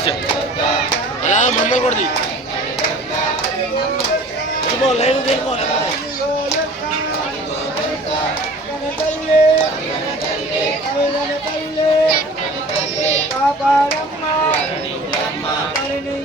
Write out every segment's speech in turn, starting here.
છે. અલા મમ્મલ કરદી બોલ લઈને દે બોલ પરિણિત બ્રહ્મા પરિણિત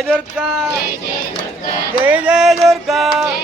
దుర్గా జయ జయ దుర్గా అమ్మ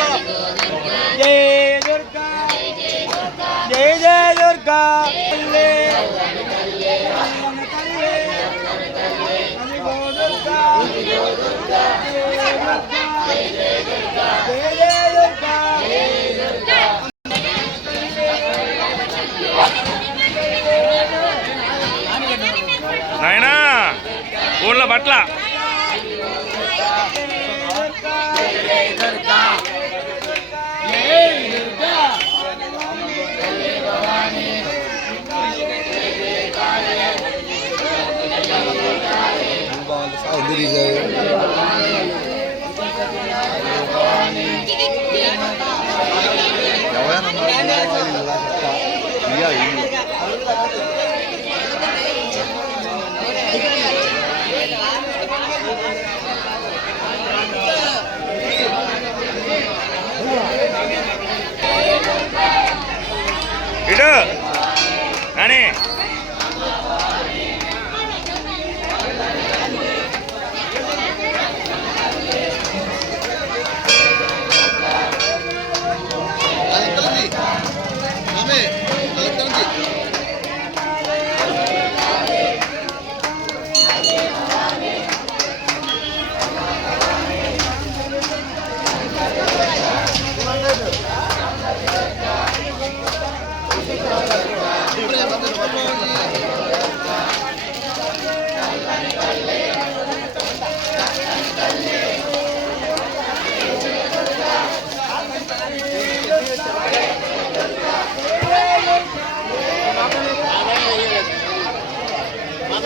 నాయనా ఊళ్ళో బట్ల ఇటు 何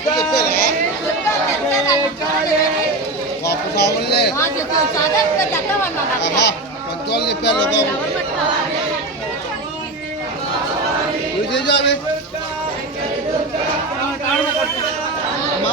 దుర్గా జయ కాళీ వాపస్ అవ్వలే ఆహా పంతోళ్ళు చెప్పారు బాబు నువ్వు చేసావి అమ్మా